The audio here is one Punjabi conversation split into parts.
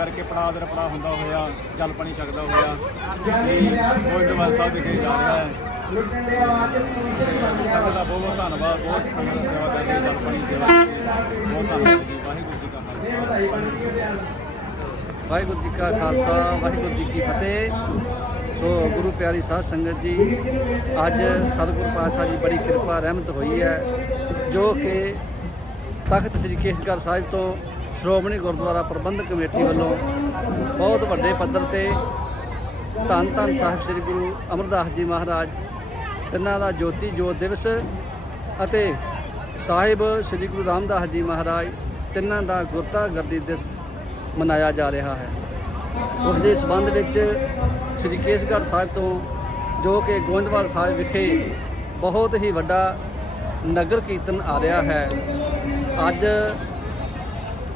ਕਰਕੇ ਪੜਾ ਦਰ ਪੜਾ ਹੁੰਦਾ ਹੋਇਆ, ਜਲ ਪਾਣੀ ਛਕਦਾ ਹੋਇਆ ਗੋਇੰਦਵਾਲ ਸਾਹਿਬ ਵਿਖੇ ਜਾ ਰਿਹਾ ਹੈ। ਸੰਗਤ ਦਾ ਬਹੁਤ ਬਹੁਤ ਧੰਨਵਾਦ, ਬਹੁਤ ਸੰਗਤ ਦੀ ਸੇਵਾ ਕਰ ਰਹੀ ਜਲ ਪਾਣੀ ਸੇਵਾ ਬਹੁਤ ਧੰਨਵਾਦ ਜੀ, ਵਾਹਿਗੁਰੂ ਜੀ ਕਾ ਖਾਲਸਾ। ਵਾਹਿਗੁਰੂ ਜੀ ਕਾ ਖਾਲਸਾ, ਵਾਹਿਗੁਰੂ ਜੀ ਕੀ ਫਤਿਹ। ਸੋ ਗੁਰੂ ਪਿਆਰੀ ਸਾਧ ਸੰਗਤ ਜੀ, ਅੱਜ ਸਤਿਗੁਰ ਪਾਤਸ਼ਾਹ ਜੀ ਬੜੀ ਕਿਰਪਾ ਰਹਿਮਤ ਹੋਈ ਹੈ, ਜੋ ਕਿ ਤਖਤ ਸ੍ਰੀ ਕੇਸਗੜ੍ਹ ਸਾਹਿਬ ਤੋਂ ਸ਼੍ਰੋਮਣੀ ਗੁਰਦੁਆਰਾ ਪ੍ਰਬੰਧਕ ਕਮੇਟੀ ਵੱਲੋਂ ਬਹੁਤ ਵੱਡੇ ਪੱਧਰ ਤੇ ਧੰਨ ਧੰਨ ਸਾਹਿਬ ਸ੍ਰੀ ਗੁਰੂ ਅਮਰਦਾਸ ਜੀ ਮਹਾਰਾਜ, ਤਿੰਨਾਂ ਦਾ ਜੋਤੀ ਜੋਤ ਦਿਵਸ ਅਤੇ ਸਾਹਿਬ ਸ੍ਰੀ ਗੁਰੂ ਰਾਮਦਾਸ ਜੀ ਮਹਾਰਾਜ, ਤਿੰਨਾਂ ਦਾ ਗੁਰਤਾ ਗਰਦੀ ਦਿਵਸ ਮਨਾਇਆ ਜਾ ਰਿਹਾ ਹੈ। ਉਸ ਦੇ ਸੰਬੰਧ ਵਿੱਚ ਸ੍ਰੀ ਕੇਸਗੜ੍ਹ ਸਾਹਿਬ ਤੋਂ ਜੋ ਕਿ ਗੋਇੰਦਵਾਲ ਸਾਹਿਬ ਵਿਖੇ ਬਹੁਤ ਹੀ ਵੱਡਾ ਨਗਰ ਕੀਰਤਨ ਆ ਰਿਹਾ ਹੈ। ਅੱਜ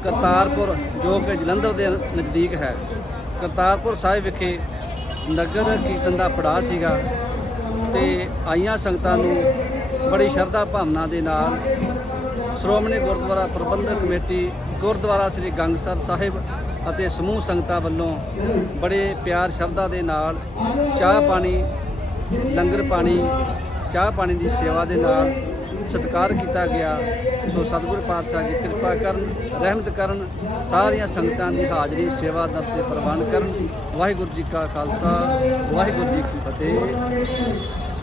ਕਰਤਾਰਪੁਰ, ਜੋ ਕਿ ਜਲੰਧਰ ਦੇ ਨਜ਼ਦੀਕ ਹੈ। ਕਰਤਾਰਪੁਰ ਸਾਹਿਬ ਵਿਖੇ ਨਗਰ ਕੀਰਤਨ ਦਾ ਪੜਾਅ ਸੀਗਾ ਤੇ ਆਈਆਂ ਸੰਗਤਾਂ ਨੂੰ ਬੜੀ ਸ਼ਰਧਾ ਭਾਵਨਾ ਦੇ ਨਾਲ ਸ਼੍ਰੋਮਣੀ ਗੁਰਦੁਆਰਾ ਪ੍ਰਬੰਧਕ ਕਮੇਟੀ, ਗੁਰਦੁਆਰਾ ਸ੍ਰੀ ਗੰਗਸਰ ਸਾਹਿਬ ਅਤੇ ਸਮੂਹ ਸੰਗਤਾਂ ਵੱਲੋਂ ਬੜੇ ਪਿਆਰ, ਸ਼ਰਧਾ ਦੇ ਨਾਲ ਚਾਹ ਪਾਣੀ, ਲੰਗਰ ਪਾਣੀ, ਚਾਹ ਪਾਣੀ ਦੀ ਸੇਵਾ ਦੇ ਨਾਲ ਸਤਿਕਾਰ ਕੀਤਾ ਗਿਆ। ਸੋ ਸਤਿਗੁਰ ਪਾਤਸ਼ਾਹ ਜੀ ਕਿਰਪਾ ਕਰਨ, ਰਹਿਮਤ ਕਰਨ, ਸਾਰੀਆਂ ਸੰਗਤਾਂ ਦੀ ਹਾਜ਼ਰੀ ਸੇਵਾ ਦਰ ਤੇ ਪ੍ਰਵਾਨ ਕਰਨ। ਵਾਹਿਗੁਰੂ ਜੀ ਕਾ ਖਾਲਸਾ, ਵਾਹਿਗੁਰੂ ਜੀ ਕੀ ਫਤਿਹ।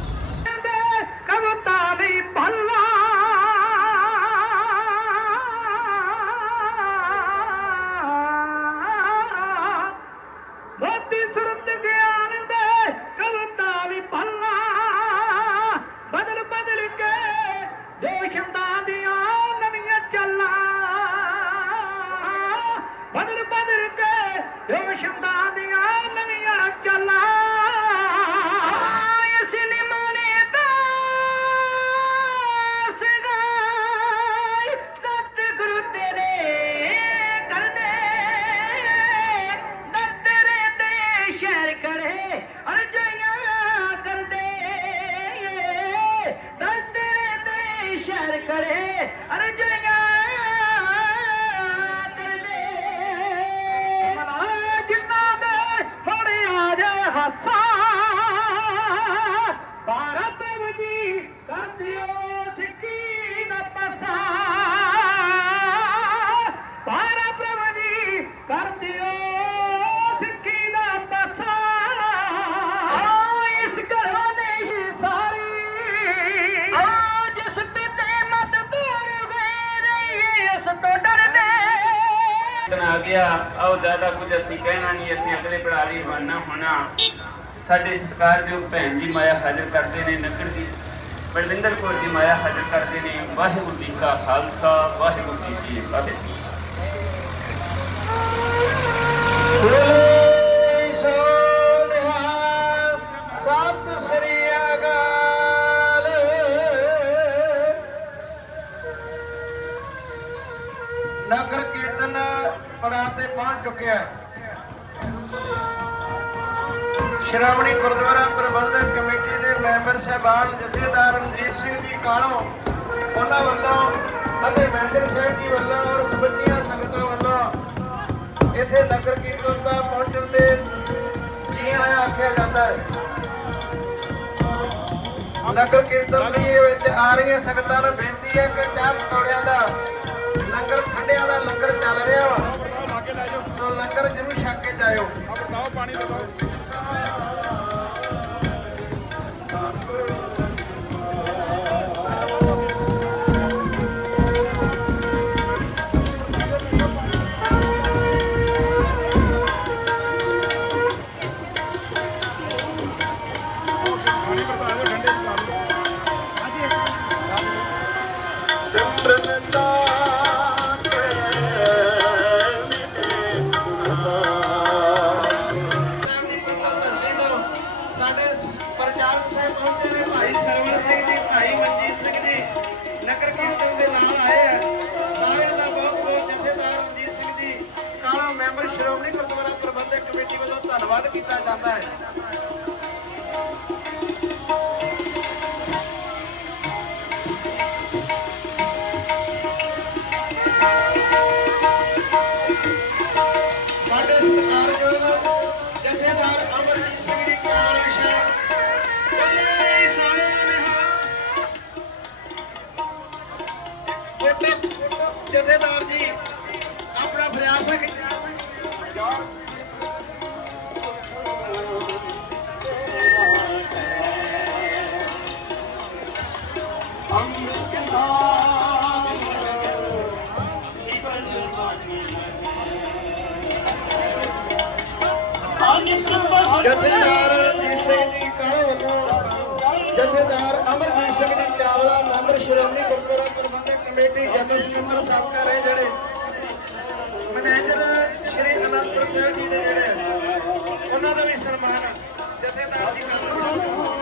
ਗਿਆ ਆਓ ਜ਼ਿਆਦਾ ਕੁਝ ਅਸੀਂ ਕਹਿਣਾ ਨਹੀਂ, ਅਸੀਂ ਅਗਲੇ ਪੜਾਲੀ ਬਣਨਾ ਹੋਣਾ। ਸਾਡੇ ਸਤਿਕਾਰਯੋਗ ਭੈਣ ਜੀ ਮਾਇਆ ਹਾਜ਼ਰ ਕਰਦੇ ਨੇ ਨਗਰ ਦੀ ਬਲਵਿੰਦਰ ਕੌਰ ਜੀ ਮਾਇਆ ਹਾਜ਼ਰ ਕਰਦੇ ਨੇ, ਵਾਹਿਗੁਰੂ ਜੀ ਕਾ ਖਾਲਸਾ, ਵਾਹਿਗੁਰੂ ਜੀ ਕੀ ਫਤਿਹ। ਨਗਰ ਪੜਾਅ ਤੇ ਪਹੁੰਚ ਚੁੱਕਿਆ ਹੈ। ਸ਼੍ਰੋਮਣੀ ਗੁਰਦੁਆਰਾ ਪ੍ਰਬੰਧਕ ਕਮੇਟੀ ਦੇ ਮੈਂਬਰ ਸਹਿਬਾਨ ਜਥੇਦਾਰ ਰਣਜੀਤ ਸਿੰਘ ਜੀ ਕਾਲੋਂ ਉਹਨਾਂ ਵੱਲੋਂ ਅਤੇ ਮਹਿੰਦਰ ਸਾਹਿਬ ਜੀ ਵੱਲੋਂ ਔਰ ਸਮੁੱਚੀਆਂ ਸੰਗਤਾਂ ਵੱਲੋਂ ਇੱਥੇ ਨਗਰ ਕੀਰਤਨ ਦਾ ਪਹੁੰਚਣ ਤੇ ਜੀ ਆਇਆਂ ਆਖਿਆ ਜਾਂਦਾ ਹੈ। ਨਗਰ ਕੀਰਤਨ ਦੀ ਵਿੱਚ ਆ ਰਹੀਆਂ ਸੰਗਤਾਂ ਨੂੰ ਬੇਨਤੀ ਹੈ ਕਿ ਚਾਹ ਪਕੌੜਿਆਂ ਦਾ ਲੰਗਰ, ਠੰਡਿਆਂ ਦਾ ਲੰਗਰ ਚੱਲ ਰਿਹਾ ਵਾ। ਛਕ ਕੇ ਜਾਇਓ ਸਿਮਰਨਤਾ やば。ਜਥੇਦਾਰ ਜੀਤ ਸਿੰਘ ਜੀ ਕਾਲਾ ਵੱਲੋਂ? Jathedar Amarjit Singh ji Chawla, member Shiromani Gurdwara Parbandhak committee, general ਸਕੱਤਰ ਸਾਬਕਾ ਰਹੇ ਜਿਹੜੇ। ਮੈਨੇਜਰ ਸ਼੍ਰੀ ਅਨੰਦਪੁਰ ਸਾਹਿਬ ਜੀ ਦੇ ਜਿਹੜੇ ਉਹਨਾਂ ਦਾ ਵੀ ਸਨਮਾਨ ਜਥੇਦਾਰ ਜੀ ਕਰ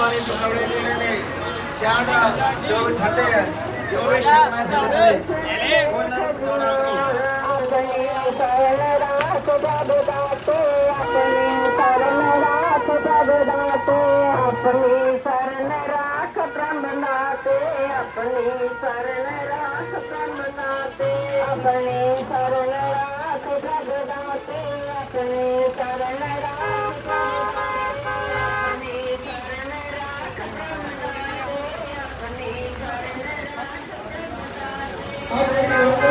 ਵਾਲੇ ਮੁਕਾਬਲੇ ਜਿਹੜੇ ਨੇ। ਚਾਹ ਦਾ ਜੋ ਠੱਡੇ ਹੈ ਜੋ ਵੀ ਸ਼ਰਮਾ ਦੇ ਨੇ ਆਪਣੀ ਸਰਨ ਰਾਖ ਬ੍ਰਹਮਨਾ ਤੇ ਆਪਣੀ ਸਰਨ ਰਾਖ ਬ੍ਰਹਮਨਾ ਤੇ ਆਪਣੀ ਸਰਨ ਰਾਖ ਬ੍ਰਹਮਨਾ ਤੇ ਆਪਣੀ ਸਰਨ ਰਾਖ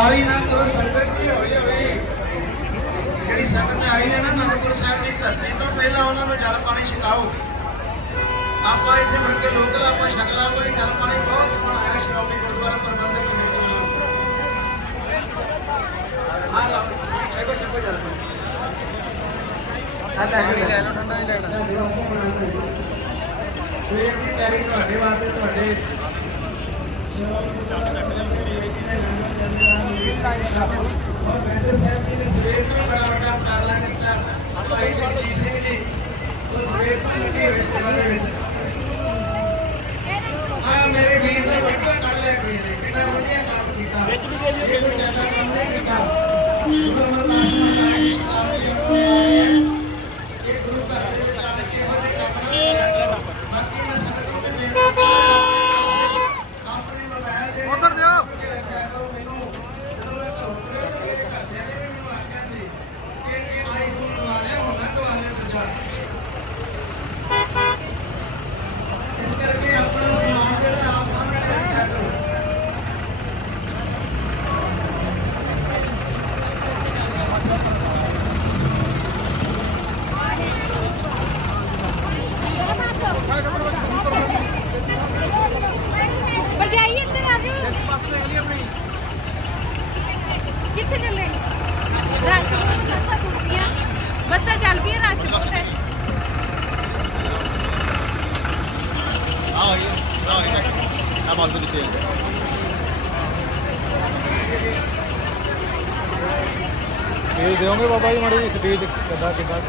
ਕਾਲੀ ਨਾ ਕਰੋ ਸੰਗਤ ਜੀ ਹੌਲੀ ਹੌਲੀ। ਜਿਹੜੀ ਸੰਗਤ ਆਈ ਹੈ ਨਾ ਅਨੰਦਪੁਰ ਸਾਹਿਬ ਦੀ ਧਰਤੀ ਤੋਂ ਪਹਿਲਾਂ ਉਹਨਾਂ ਨੂੰ ਜਲ ਪਾਣੀ ਛਕਾਓ। ਆਪਾਂ ਇੱਥੇ ਮੁੜ ਕੇ ਲੋਕਲ ਆਪਾਂ ਛਕਲਾ ਕੋਈ ਜਲ ਪਾਣੀ ਬਹੁਤ ਬਣਾਇਆ ਸ਼੍ਰੋਮਣੀ ਗੁਰਦੁਆਰਾ ਪ੍ਰਬੰਧਕ ਕਮੇਟੀ ਵੱਲੋਂ। ਆ ਲਓ ਛਕੋ ਛਕੋ ਜਲ ਪਾਣੀ। ਆ ਲੈ ਲਓ ਠੰਡਾ ਹੀ ਲੈਣਾ ਸਵੇਰ ਦੀ ਤਿਆਰੀ ਤੁਹਾਡੇ ਵਾਸਤੇ ਤੁਹਾਡੇ। ਮੇਰੇ ਵੀਰ ਦਾ ਬੱਚਾ ਕੱਢ ਲਿਆ ਕੋਈ ਨੇ ਕਿੰਨਾ ਵਧੀਆ ਕੰਮ ਕੀਤਾ ਵਿੱਚ ਵੀ ਦੇ ਚੰਗਾ ਕੰਮ ਨਹੀਂ ਕੀਤਾ ਗੁਰੂ ਅਮਰਦਾਸ ਮਹਾਰਾਜ ਜੀ ਇਹ ਗੁਰੂ ਘਰ ਦੇ ਵਿੱਚ ਆਣ ਕੇ ਇਹੋ ਜਿਹੇ ਕੰਮ ਨਾ ਕਰਿਆ ਕਰੋ। ਬਾਕੀ ਮੈਂ ਸੰਗਤ ਨੂੰ ਵੀ ਬੇਨਤੀ ਕਰਦਾ ਆਪਣੇ ਮੋਬਾਈਲ ਦੇ ਉਧਰ ਦਿਓ ਮੈਨੂੰ ਜਦੋਂ ਮੈਂ ਘਰੋਂ ਤੁਰਿਆ ਤਾਂ ਮੇਰੇ ਘਰਦਿਆਂ ਨੇ ਵੀ ਮੈਨੂੰ ਆਖਿਆ ਸੀ ਕਿ ਕਿ ਆਈਫੋਨ ਦਵਾ ਲਿਆ ਹੁਣ ਨਾ ਦਵਾ ਲਿਆ ਦੂਜਾ ਇਸ ਕਰਕੇ ਆਪਣਾ ਸਮਾਨ ਜਿਹੜਾ ਆਪ ਸਾਹਮਣੇ ਰੱਖਿਆ ਕਰੋ ਭਰਜਾਈ ਇੱਧਰ ਆ ਜਾਓ ਕਿੱਥੇ ਚੱਲੇ ਰਸ਼ ਬੱਸਾਂ ਟੁੱਟ ਗਈਆਂ ਬੱਸਾਂ ਚੱਲ ਪਈਆਂ ਰਸ਼ ਬਹੁਤ ਹੈ ਇਹ ਦਿਓਗੇ ਬਾਬਾ ਸਪੀਡ ਕਿੱਦਾਂ ਕਿੱਦਾਂ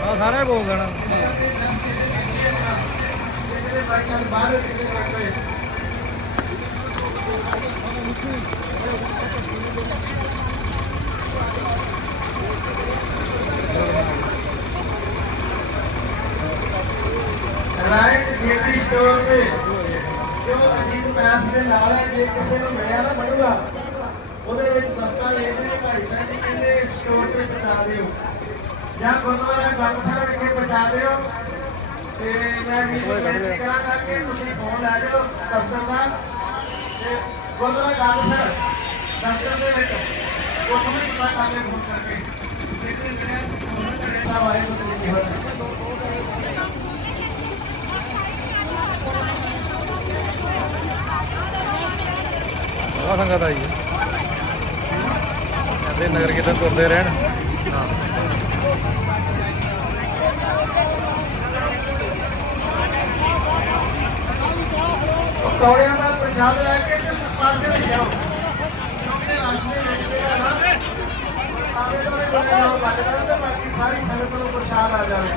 ਹਾਂ ਸਾਰੇ ਬੋਲ ਗਣਾ ਜਿਹੜੇ ਬਾਈਕਾਂ ਬਾਹਰ ਨਿਕਲ ਤੇ ਜੋ ਅਜੀਤ ਮੈਸ ਦੇ ਨਾਲ ਹੈ, ਜੇ ਕਿਸੇ ਨੂੰ ਮਿਲਿਆ ਨਾ ਬਣੂਗਾ ਉਹਦੇ ਵਿੱਚ ਦਸਤਾਵੇਜ਼ ਨੇ ਭਾਈ ਸਾਹਿਬ ਜੀ ਕਹਿੰਦੇ ਸਟੋਰ ਤੇ ਪਹੁੰਚਾ ਦਿਓ। ਜਾਂ ਗੁਰਦੁਆਰਾ ਗੰਗਸਰ ਵਿਖੇ ਪਹੁੰਚਾ ਦਿਓ। ਤੇ ਮੈਂ ਵੀ ਬੇਨਤੀ ਕਰਾਂਗਾ ਕਿ ਤੁਸੀਂ ਫੋਨ ਲੈ ਜਾਓ ਦਫ਼ਤਰ ਦਾ। ਤੇ ਗੁਰਦੁਆਰਾ ਗੰਗਸਰ ਦਫ਼ਤਰ ਦੇ ਵਿੱਚ ਉਸ ਨੂੰ ਪਤਾ ਕਰ ਲਿਓ ਫੋਨ ਕਰਕੇ। ਜਿੱਥੇ ਜਿਹੜਾ ਫੋਨ ਕਰੇ ਤਾਂ ਵਾਹਿਗੁਰੂ ਜੀ ਕੀ ਫਤਿਹ। ਆ ਸੰਗਤ ਆਈ ਕਹਿੰਦੇ ਨਗਰ ਕੀਰਤਨ ਤੁਰਦੇ ਰਹਿਣ। ਪਕੌੜਿਆਂ ਦਾ ਪ੍ਰਸ਼ਾਦ ਲੈ ਕੇ ਤੇ ਪਾਸੇ ਨੂੰ ਜਾਓ। ਕਿਉਂਕਿ ਰਸਤੇ ਵਿੱਚ ਜਿਹੜਾ ਨਾ ਕਾਵੇ ਦਾ ਵੀ ਬੜਾ ਨਾਮ ਲੱਗਦਾ ਤੇ ਬਾਕੀ ਸਾਰੀ ਸੰਗਤ ਨੂੰ ਪ੍ਰਸ਼ਾਦ ਆ ਜਾਵੇ।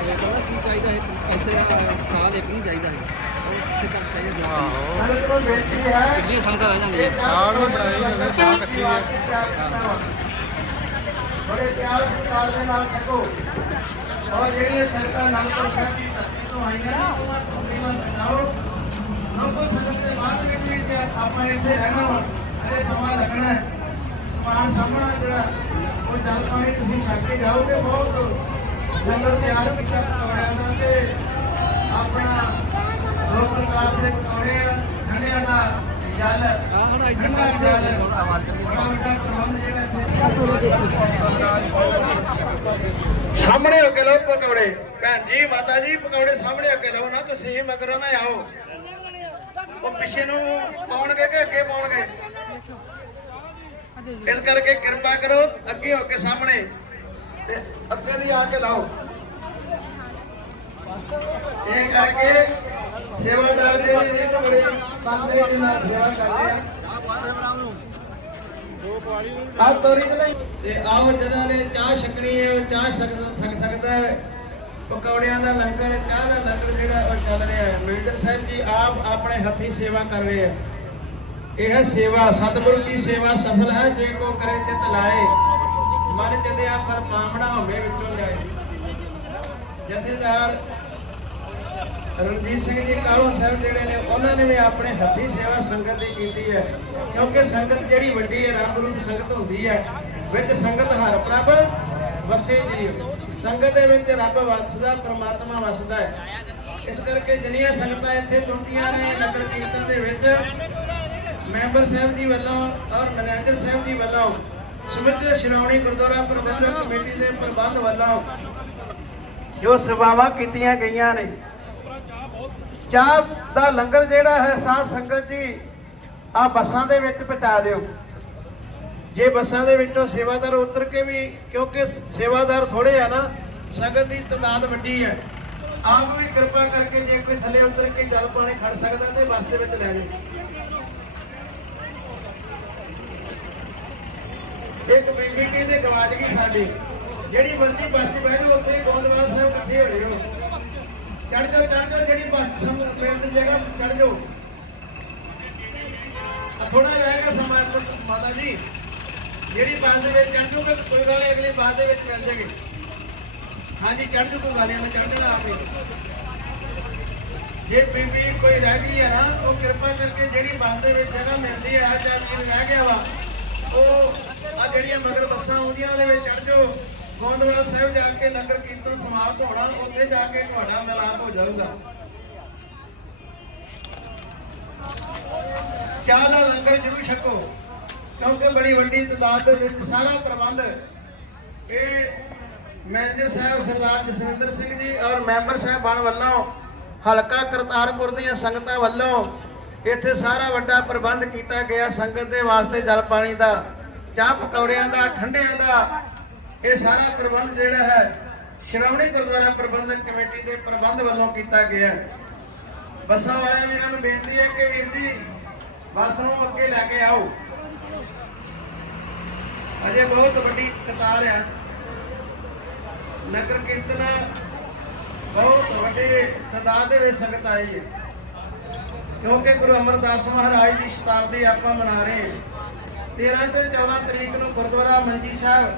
ਸੰਗਤ ਨੂੰ ਬੇਨਤੀ ਹੈ ਕਿੰਨੀ ਸੰਗਤਾਂ ਰਹਿ ਜਾਂਦੀਆਂ ਸਾਗ ਨੂੰ ਬਣਾਈ ਜਾਵੇ ਚਾਹ ਕੱਚੀ ਹੈ ਬੜੇ ਪਿਆਰ ਸਤਿਕਾਰ ਦੇ ਨਾਲ ਛਕੋ ਔਰ ਜਿਹੜੀਆਂ ਸੰਗਤਾਂ ਨਾਨਕਪੁਰ ਸਾਹਿਬ ਦੀ ਧਰਤੀ ਤੋਂ ਆਈਆਂ ਨੇ ਉਹਨਾਂ ਤੋਂ ਪਹਿਲਾਂ ਬਚਾਓ ਲੋਕੋ ਸੰਗਤ ਦੇ ਬਾਅਦ ਵਿੱਚ ਵੀ ਜੇ ਆਪਾਂ ਇੱਥੇ ਰਹਿਣਾ ਵਾ ਅਜੇ ਸਮਾਂ ਲੱਗਣਾ ਹੈ ਸਮਾਨ ਸਾਹਮਣਾ ਜਿਹੜਾ ਉਹ ਜਲ ਪਾਣੀ ਤੁਸੀਂ ਛੱਕ ਕੇ ਜਾਓਗੇ ਬਹੁਤ ਲੰਗਰ ਤਿਆਰ ਕੀਤਾ ਪਕੌੜਿਆਂ ਤੇ ਆਪਣਾ ਦੋ ਪ੍ਰਕਾਰ ਦੇ ਪਕੌੜੇ ਠੰਡਿਆਂ ਦਾ ਜਲ ਠੰਡਾ ਜਲ ਬੜਾ ਵੱਡਾ ਪ੍ਰਬੰਧ ਜਿਹੜਾ ਸਾਹਮਣੇ ਹੋ ਕੇ ਲਓ ਪਕੌੜੇ। ਭੈਣ ਜੀ, ਮਾਤਾ ਜੀ, ਪਕੌੜੇ ਸਾਹਮਣੇ ਹੋ ਕੇ ਲਓ ਨਾ, ਤੁਸੀਂ ਮਗਰੋਂ ਨਾ ਆਓ। ਉਹ ਪਿੱਛੇ ਨੂੰ ਪਾਉਣਗੇ ਕਿ ਅੱਗੇ ਪਾਉਣਗੇ? ਇਸ ਕਰਕੇ ਕਿਰਪਾ ਕਰੋ, ਅੱਗੇ ਹੋ ਕੇ ਸਾਹਮਣੇ। ਤੇ ਅੱਗੇ ਦੀ ਆ ਕੇ ਲਾਓ। ਇਹ ਕਰਕੇ ਸੇਵਾਦਾਰ ਜਿਹੜੇ ਨੇ ਬੜੇ ਬੰਦੇ ਦੇ ਨਾਲ ਸੇਵਾ ਕਰਦੇ ਆ ਆ ਤੋਰੀ ਤੇ ਲਈ ਤੇ ਆਓ ਜਿਹਨਾਂ ਨੇ ਚਾਹ ਛਕਣੀ ਹੈ, ਉਹ ਚਾਹ ਛਕ ਛਕ ਸਕਦਾ ਹੈ। ਪਕੌੜਿਆਂ ਦਾ ਲੰਗਰ ਚਾਹ ਦਾ ਲੰਗਰ ਜਿਹੜਾ ਉਹ ਚੱਲ ਰਿਹਾ ਹੈ ਮੈਨੇਜਰ ਸਾਹਿਬ ਜੀ ਆਪ ਆਪਣੇ ਹੱਥੀ ਸੇਵਾ ਕਰ ਰਹੇ ਹੈ ਇਹ ਸੇਵਾ ਸਤਿਗੁਰੂ ਦੀ ਸੇਵਾ ਸਫਲ ਹੈ ਜੇ ਕੋ ਕਰੇ ਚਿਤ ਲਾਏ ਮਨ ਚਿਤਿਆ ਪਰ ਪਾਵਣਾ ਹੋਵੇ ਵਿੱਚੋਂ ਜਾਏ। ਜਥੇਦਾਰ ਰਣਜੀਤ ਸਿੰਘ ਜੀ ਕਾਲੋ ਸਾਹਿਬ ਜਿਹੜੇ ਨੇ, ਉਹਨਾਂ ਨੇ ਵੀ ਆਪਣੇ ਹੱਥੀ ਸੇਵਾ ਸੰਗਤ ਦੀ ਕੀਤੀ ਹੈ। ਕਿਉਂਕਿ ਸੰਗਤ ਜਿਹੜੀ ਵੱਡੀ ਹੈ ਰੱਬ ਰੂਪ ਸੰਗਤ ਹੁੰਦੀ ਹੈ, ਵਿੱਚ ਸੰਗਤ ਹਰ ਪ੍ਰਭ ਵਸੇ ਜੀ। ਸੰਗਤ ਦੇ ਵਿੱਚ ਰੱਬ ਵਸਦਾ, ਪ੍ਰਮਾਤਮਾ ਵਸਦਾ ਹੈ। ਇਸ ਕਰਕੇ ਜਿੰਨੀਆਂ ਸੰਗਤਾਂ ਇੱਥੇ ਪਹੁੰਚੀਆਂ ਨੇ ਨਗਰ ਕੀਰਤਨ ਦੇ ਵਿੱਚ, ਮੈਂਬਰ ਸਾਹਿਬ ਜੀ ਵੱਲੋਂ ਔਰ ਮੈਨੇਜਰ ਸਾਹਿਬ ਜੀ ਵੱਲੋਂ, ਸਮੁੱਚੇ ਸ਼੍ਰੋਮਣੀ ਗੁਰਦੁਆਰਾ ਪ੍ਰਬੰਧਕ ਕਮੇਟੀ ਦੇ ਪ੍ਰਬੰਧ ਵੱਲੋਂ ਜੋ ਸੇਵਾਵਾਂ ਕੀਤੀਆਂ ਗਈਆਂ ਨੇ ਚਾਹ ਦਾ ਲੰਗਰ ਜਿਹੜਾ ਹੈ, ਸਾਧ ਸੰਗਤ ਜੀ, ਆ ਬੱਸਾਂ ਦੇ ਵਿੱਚ ਪਹੁੰਚਾ ਦਿਓ। ਜੇ ਬੱਸਾਂ ਦੇ ਵਿੱਚੋਂ ਸੇਵਾਦਾਰ ਉਤਰ ਕੇ ਵੀ, ਕਿਉਂਕਿ ਸੇਵਾਦਾਰ ਥੋੜੇ ਆ ਨਾ ਸੰਗਤ ਦੀ ਤਾਦਾਦ ਵੱਡੀ ਹੈ। ਆਪ ਵੀ ਕਿਰਪਾ ਕਰਕੇ ਜੇ ਕੋਈ ਥੱਲੇ ਉਤਰ ਕੇ ਜਲ ਪਾਣੀ ਖੜ ਸਕਦਾ ਤੇ ਬੱਸ ਦੇ ਵਿੱਚ ਲੈ ਜਾਓ। ਇੱਕ ਬੀਬੀਟੀ ਦੇ ਗਵਾਜ ਗਈ ਸਾਡੀ। ਜਿਹੜੀ ਮਰਜ਼ੀ ਬੱਸ 'ਚ ਬਹਿ ਜਾਓ, ਉੱਥੇ ਹੀ ਗੋਂਦਵਾਲ ਸਾਹਿਬ ਇਕੱਠੇ ਹੋ ਜਿਓ। ਚੜ ਜਾਓ ਚੜ ਜਾਓ, ਜਿਹੜੀ ਬੱਸ ਸਾਨੂੰ ਮਿਲਦੀ ਜਗ੍ਹਾ, ਚੜ ਜਾਓ। ਆ ਥੋੜਾ ਰਹੇਗਾ ਸਮਾਂ ਮਾਤਾ ਜੀ। ਜਿਹੜੀ ਬੱਸ ਦੇ ਵਿੱਚ ਚੜ ਜਾਓਗੇ, ਕੋਈ ਗੱਲ ਅਗਲੀ ਬੱਸ ਦੇ ਵਿੱਚ ਮਿਲ ਜੇਗੀ ਹਾਂਜੀ ਚੜ ਜਾਓ, ਕੋਈ ਗੱਲ ਨਹੀਂ, ਮੈਂ ਚੜ ਜਾਣਾ ਆਪੇ ਜੇ ਬੀਬੀ ਕੋਈ ਰਹਿ ਗਈ ਹੈ ਨਾ, ਉਹ ਕਿਰਪਾ ਕਰਕੇ ਜਿਹੜੀ ਬੱਸ ਦੇ ਵਿੱਚ ਜਗ੍ਹਾ ਮਿਲਦੀ ਹੈ ਅੱਜ ਆਪ ਜੀ ਰਹਿ ਗਿਆ ਵਾ, ਉਹ ਆ ਜਿਹੜੀਆਂ ਮਗਰ ਬੱਸਾਂ ਆਉਂਦੀਆਂ, ਉਹਦੇ ਵਿੱਚ ਚੜ ਜਾਓ। ਗੋਂਦਵਾਲ ਸਾਹਿਬ ਜਾ ਕੇ ਲੰਗਰ ਕੀਰਤਨ ਸਮਾਪਤ ਹੋਣਾ, ਉੱਥੇ ਜਾ ਕੇ ਤੁਹਾਡਾ ਮਿਲਾਪ ਹੋ ਜਾਊਗਾ। ਚਾਹ ਦਾ ਲੰਗਰ ਜ਼ਰੂਰ ਛਕੋ, ਕਿਉਂਕਿ ਬੜੀ ਵੱਡੀ ਤਾਦਾਦ ਦੇ ਵਿੱਚ ਸਾਰਾ ਪ੍ਰਬੰਧ ਇਹ ਮੈਨੇਜਰ ਸਾਹਿਬ ਸਰਦਾਰ ਜਸਵਿੰਦਰ ਸਿੰਘ ਜੀ ਔਰ ਮੈਂਬਰ ਸਾਹਿਬਾਨ ਵੱਲੋਂ, ਹਲਕਾ ਕਰਤਾਰਪੁਰ ਦੀਆਂ ਸੰਗਤਾਂ ਵੱਲੋਂ ਇੱਥੇ ਸਾਰਾ ਵੱਡਾ ਪ੍ਰਬੰਧ ਕੀਤਾ ਗਿਆ ਸੰਗਤ ਦੇ ਵਾਸਤੇ ਜਲ ਪਾਣੀ ਦਾ, ਚਾਹ ਪਕੌੜਿਆਂ ਦਾ, ਠੰਡਿਆਂ ਦਾ ਇਹ ਸਾਰਾ ਪ੍ਰਬੰਧ ਜਿਹੜਾ ਹੈ, ਸ਼੍ਰੋਮਣੀ ਗੁਰਦੁਆਰਾ ਪ੍ਰਬੰਧਕ ਕਮੇਟੀ ਦੇ ਪ੍ਰਬੰਧ ਵੱਲੋਂ ਕੀਤਾ ਗਿਆ ਹੈ। ਬੱਸਾਂ ਵਾਲਿਆਂ ਵੀਰਾਂ ਨੂੰ ਬੇਨਤੀ ਹੈ ਕਿ ਵੀਰ ਜੀ, ਬੱਸ ਨੂੰ ਅੱਗੇ ਲੈ ਕੇ ਆਓ। ਅਜੇ ਬਹੁਤ ਵੱਡੀ ਕਤਾਰ ਹੈ। ਨਗਰ ਕੀਰਤਨ ਬਹੁਤ ਵੱਡੇ ਤਾਦਾਦ ਦੇ ਵਿੱਚ ਸੰਗਤ ਆਈ ਹੈ। ਕਿਉਂਕਿ ਗੁਰੂ ਅਮਰਦਾਸ ਮਹਾਰਾਜ ਦੀ ਸ਼ਤਾਬਦੀ ਆਪਾਂ ਮਨਾ ਰਹੇ ਹਾਂ। 13 ਤੇ 14 ਤਰੀਕ ਨੂੰ ਗੁਰਦੁਆਰਾ ਮੰਜੀ ਸਾਹਿਬ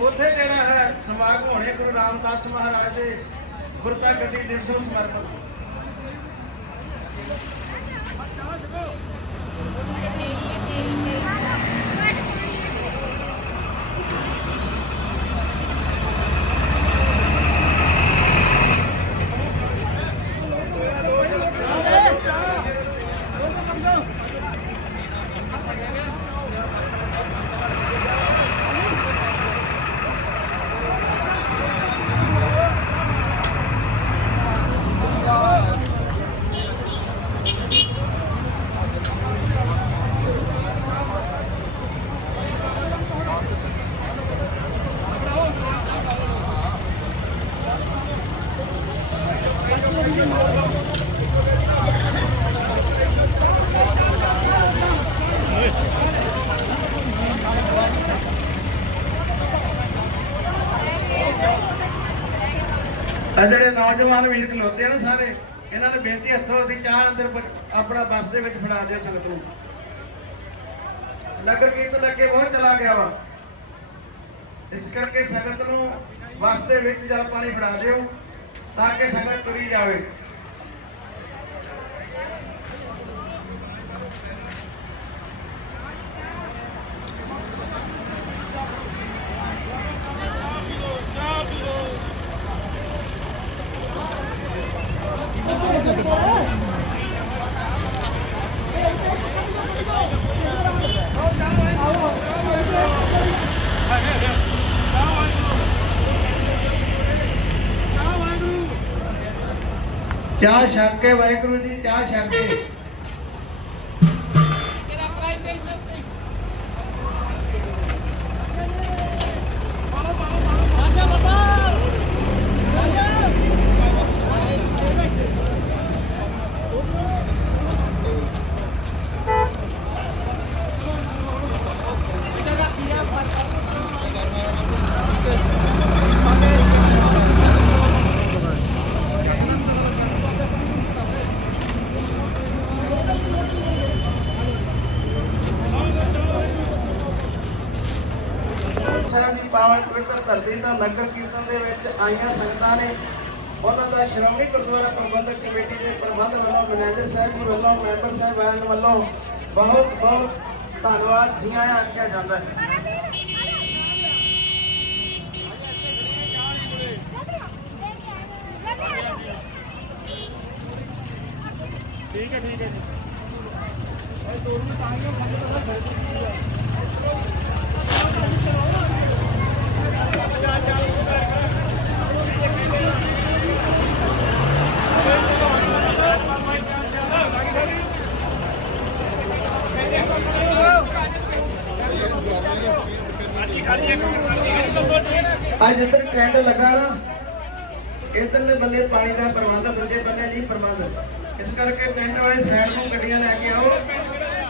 ਉੱਥੇ ਜਿਹੜਾ ਹੈ ਸਮਾਗਮ ਹੋਣੇ ਗੁਰੂ ਰਾਮਦਾਸ ਮਹਾਰਾਜ ਦੇ ਗੁਰਤਾ ਗੱਦੀ ਦਿਵਸ ਨੂੰ ਸਮਰਪਿਤ ਆ ਜਿਹੜੇ ਨੌਜਵਾਨ ਵੀਰ ਖਲੋਤੇ ਆ ਸਾਰੇ, ਇਹਨਾਂ ਨੇ ਬੇਨਤੀ ਹੱਥੋਂ ਦੀ ਚਾਹ ਅੰਦਰ ਆਪਣਾ ਬੱਸ ਦੇ ਵਿੱਚ ਫੜਾ ਦਿਓ ਸੰਗਤ ਨੂੰ। ਨਗਰ ਕੀਰਤਨ ਅੱਗੇ ਬਹੁਤ ਚਲਾ ਗਿਆ ਵਾ। ਇਸ ਕਰਕੇ ਸੰਗਤ ਨੂੰ ਬੱਸ ਦੇ ਵਿੱਚ ਜਲ ਪਾਣੀ ਫੜਾ ਦਿਓ, ਤਾਂ ਕਿ ਸੰਗਤ ਤੁਰੀ ਜਾਵੇ। ਚਾਹ ਛੱਕ ਕੇ ਵਾਹਿਗੁਰੂ ਜੀ ਚਾਹ ਛੱਕ ਕੇ। ਸਾਹਿਬ ਨਗਰ ਕੀਰਤਨ ਦੇ ਵਿੱਚ ਆਈਆਂ ਸੰਗਤਾਂ ਨੇ, ਉਹਨਾਂ ਦਾ ਸ਼੍ਰੋਮਣੀ ਗੁਰਦੁਆਰਾ ਪ੍ਰਬੰਧਕ ਕਮੇਟੀ ਦੇ ਪ੍ਰਬੰਧ ਵੱਲੋਂ ਮੈਨੇਜਰ ਸਾਹਿਬ ਜੀ ਵੱਲੋਂ, ਮੈਂਬਰ ਸਾਹਿਬਾਨ ਵੱਲੋਂ ਬਹੁਤ ਬਹੁਤ ਧੰਨਵਾਦ ਜੀ ਆਇਆਂ ਆਖਿਆ ਜਾਂਦਾ ਹੈ। ਅੱਜ ਇੱਧਰ ਟ੍ਰੈਂਡ ਲੱਗਾ ਨਾ, ਇਧਰਲੇ ਬੰਨੇ ਪਾਣੀ ਦਾ ਪ੍ਰਬੰਧ, ਦੂਜੇ ਬੰਨੇ ਨਹੀਂ ਪ੍ਰਬੰਧ। ਇਸ ਕਰਕੇ ਟੈਂਟ ਵਾਲੇ ਸਾਈਡ ਨੂੰ ਗੱਡੀਆਂ ਲੈ ਕੇ ਆਓ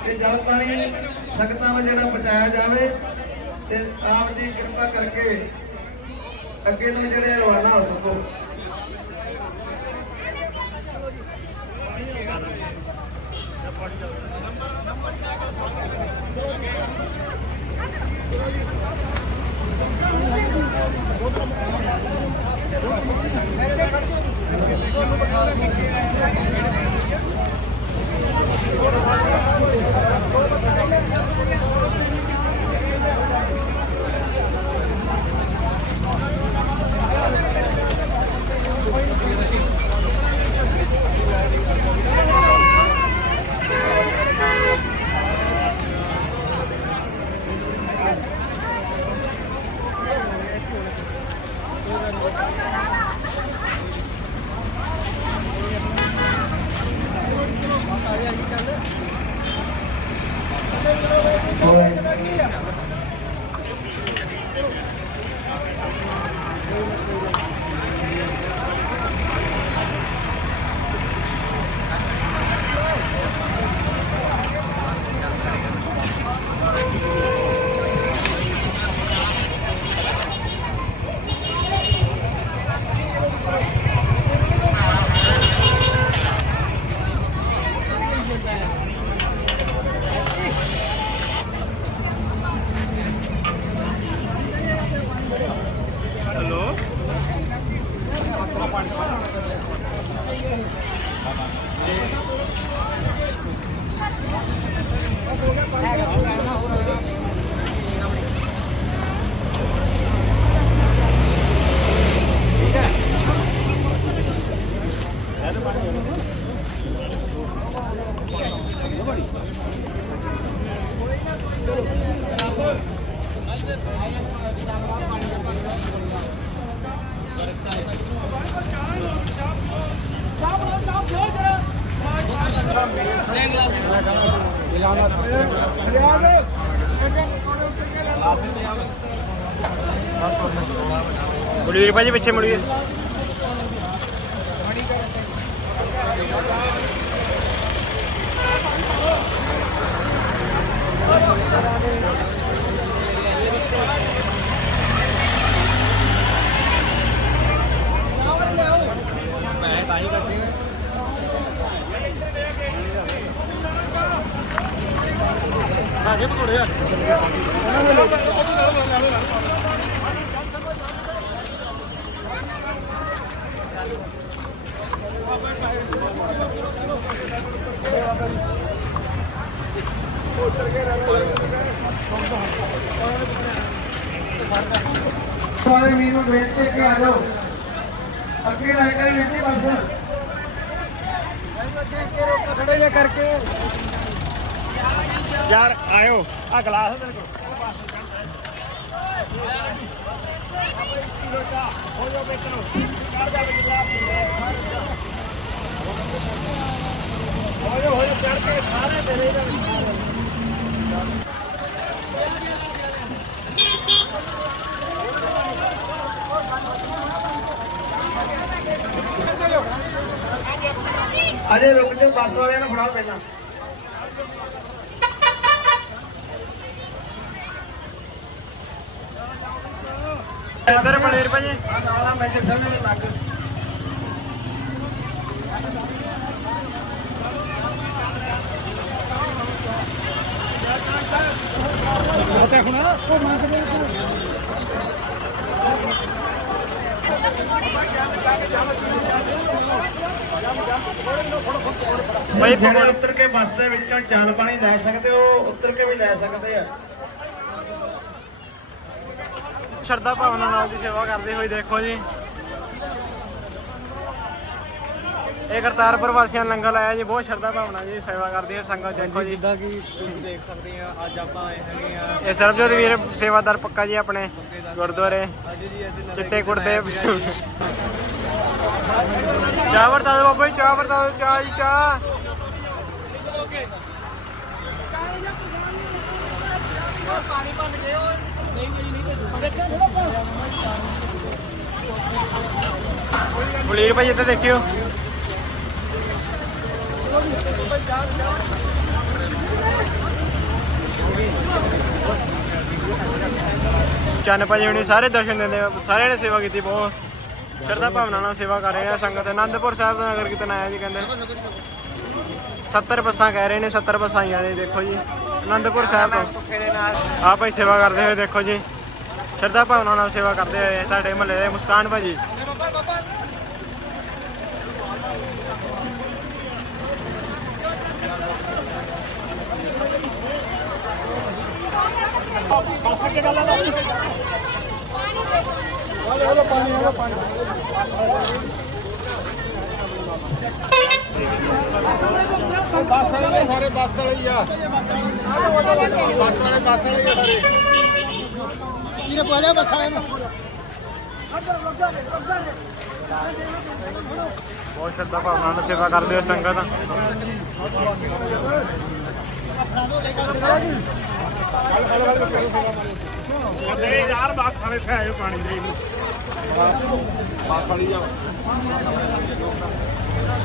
ਤੇ ਜਲ ਪਾਣੀ ਸੰਗਤਾਂ ਨੂੰ ਜਿਹੜਾ ਬਚਾਇਆ ਜਾਵੇ ਤੇ ਆਪ ਦੀ ਕਿਰਪਾ ਕਰਕੇ ਅੱਗੇ ਨੂੰ ਜਿਹੜੇ ਰਵਾਨਾ ਹੋ ਸਕੋ। ਭਾਜੀ ਪਿੱਛੇ ਮੁੜੀਏ ਬੱਸ ਵਾਲਿਆਂ ਨੂੰ ਫੜਾਓ ਪਹਿਲਾਂ ਇੱਧਰ ਮਲੇਰ ਭਾਜੀ ਨਾਲਾ ਮੈਜਰ ਸਾਹਿਬ ਨੇ ਲੱਗ ਤੇ ਹੁਣ ਉਹ ਮੰਗ ਭਾਈ ਜਿਹੜੇ ਉੱਤਰ ਕੇ ਬੱਸ ਦੇ ਵਿੱਚੋਂ ਜਲ ਪਾਣੀ ਲੈ ਸਕਦੇ ਹੋ ਉੱਤਰ ਕੇ ਵੀ ਲੈ ਸਕਦੇ ਆ। ਸ਼ਰਧਾ ਭਾਵਨਾ ਨਾਲ ਦੀ ਸੇਵਾ ਕਰਦੇ ਹੋਏ ਦੇਖੋ ਜੀ। ਇਹ ਕਰਤਾਰਪੁਰ ਵਾਸੀਆਂ ਲੰਗਰ ਲਾਇਆ ਜੀ ਬਹੁਤ ਸ਼ਰਧਾ ਭਾਵਨਾ ਜੀ ਸੇਵਾ ਕਰਦੀ ਹੈ ਸੰਗਤ ਦੇਖੋ ਜੀ। ਜਿੱਦਾਂ ਕਿ ਤੁਸੀਂ ਦੇਖ ਸਕਦੇ ਆ ਅੱਜ ਆਪਾਂ ਆਏ ਹੈਗੇ ਆ ਇਹ ਸਰਬਜੋਤ ਵੀਰ ਸੇਵਾਦਾਰ ਪੱਕਾ ਜੀ ਆਪਣੇ ਗੁਰਦੁਆਰੇ। ਚਿੱਟੇ ਕੁੜਤੇ। ਚਾਹ ਵਰਤਾ ਬਾਬਾ ਜੀ ਚਾਹ ਵਰਤਾ ਚਾਹ ਜੀ ਚਾਹ। ਬਲੀਰ ਭਾਈ ਇੱਥੇ ਦੇਖਿਓ। ਚੰਨ ਭਾਜੀ ਹੁਣੀ ਸਾਰੇ ਦਰਸ਼ਨ ਦਿੰਦੇ ਆ, ਸਾਰਿਆਂ ਨੇ ਸੇਵਾ ਕੀਤੀ ਬਹੁਤ ਸ਼ਰਧਾ ਭਾਵਨਾ ਨਾਲ ਸੇਵਾ ਕਰ ਰਹੇ ਆ ਸੰਗਤ। ਅਨੰਦਪੁਰ ਸਾਹਿਬ ਦਾ ਨਗਰ ਕੀਰਤਨ ਆਇਆ ਜੀ ਕਹਿੰਦੇ। 70 ਬੱਸਾਂ ਕਹਿ ਰਹੇ ਨੇ 70 ਬੱਸਾਂ ਆਈਆਂ ਨੇ ਦੇਖੋ ਜੀ। ਅਨੰਦਪੁਰ ਸਾਹਿਬ ਤੋਂ। ਆ ਭਾਈ ਸੇਵਾ ਕਰਦੇ ਹੋਏ ਦੇਖੋ ਜੀ। ਸ਼ਰਧਾ ਭਾਵਨਾ ਨਾਲ ਸੇਵਾ ਕਰਦੇ ਹੋਏ ਸਾਡੇ ਮਹੱਲੇ ਦੇ ਮੁਸਕਾਨ ਭਾਜੀ। ਬੱਸ ਵਾਲੇ ਸਾਰੇ ਬੱਸ ਵਾਲੇ ਹੀ ਆ ਬੱਸ ਵਾਲੇ ਬੱਸ ਵਾਲੇ ਹੀ ਆ ਸਾਰੇ ਇਹਨੇ ਪਾਲਿਆ ਬੱਸ ਵਾਲੇ ਨੂੰ ਬਹੁਤ ਸ਼ਰਧਾ ਭਾਵਨਾ ਨਾਲ ਸੇਵਾ ਕਰਦੇ ਹੋ ਸੰਗਤ ਯਾਰ ਬੱਸ ਵਾਲੇ ਫੈ ਆਇਓ ਪਾਣੀ ਦੇ। ਨੂੰ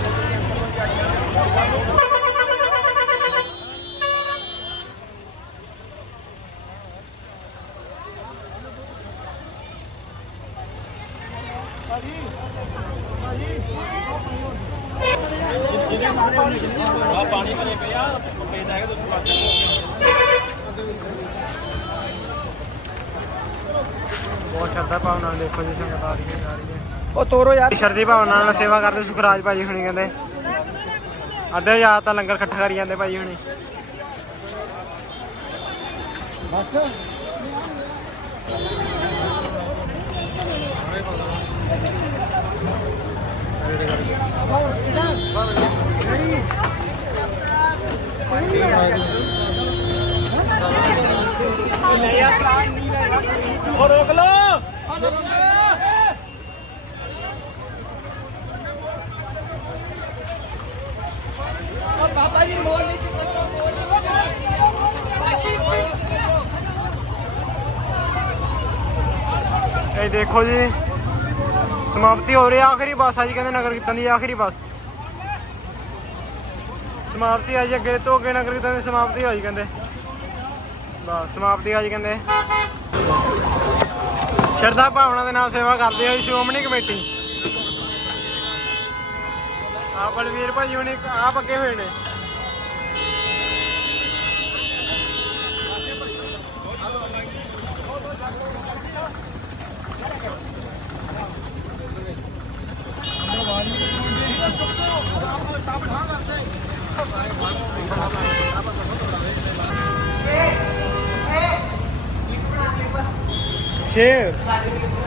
ਬਹੁਤ ਸ਼ਰਧਾ ਭਾਵਨਾ ਨਾਲ ਦੇਖੋ ਜੀ ਸੰਗਤ ਆ ਰਹੀ ਹੈ ਜਾ ਰਹੀ ਹੈ ਉਹ ਤੋਰੋ ਯਾਰ। ਸ਼ਰਧੀ ਭਾਵਨਾ ਨਾਲ ਸੇਵਾ ਕਰਦੇ ਸੁਖਰਾਜ ਭਾਜੀ ਹੁਣੀ ਕਹਿੰਦੇ। ਅੱਧੇ ਜਾਂ ਤਾਂ ਲੰਗਰ ਇਕੱਠਾ ਕਰੀ ਜਾਂਦੇ ਭਾਜੀ ਹੁਣੀ। ਇਹ ਦੇਖੋ ਜੀ, ਸਮਾਪਤੀ ਹੋ ਰਹੀ ਹੈ, ਆਖਰੀ ਬੱਸ ਆ ਜੀ, ਕਹਿੰਦੇ ਨਗਰ ਕੀਰਤਨ ਦੀ ਆਖਰੀ ਬੱਸ। ਸਮਾਪਤੀ ਆ ਜੀ, ਅੱਗੇ ਤੋਂ ਅੱਗੇ ਨਗਰ ਕੀਰਤਨ ਦੀ ਸਮਾਪਤੀ ਆ ਕਹਿੰਦੇ। ਬਸ, ਸਮਾਪਤੀ ਆ ਜੀ, ਕਹਿੰਦੇ। ਸ਼ਰਧਾ ਭਾਵਨਾ ਦੇ ਨਾਲ ਸੇਵਾ ਕਰਦੇ ਆ ਜੀ, ਸ਼੍ਰੋਮਣੀ ਕਮੇਟੀ। ਆ ਬਲਵੀਰ ਭਾਈ ਹੁਣੇ ਆਪ ਅੱਗੇ ਹੋਏ ਨੇ। ਸ਼ੇਰ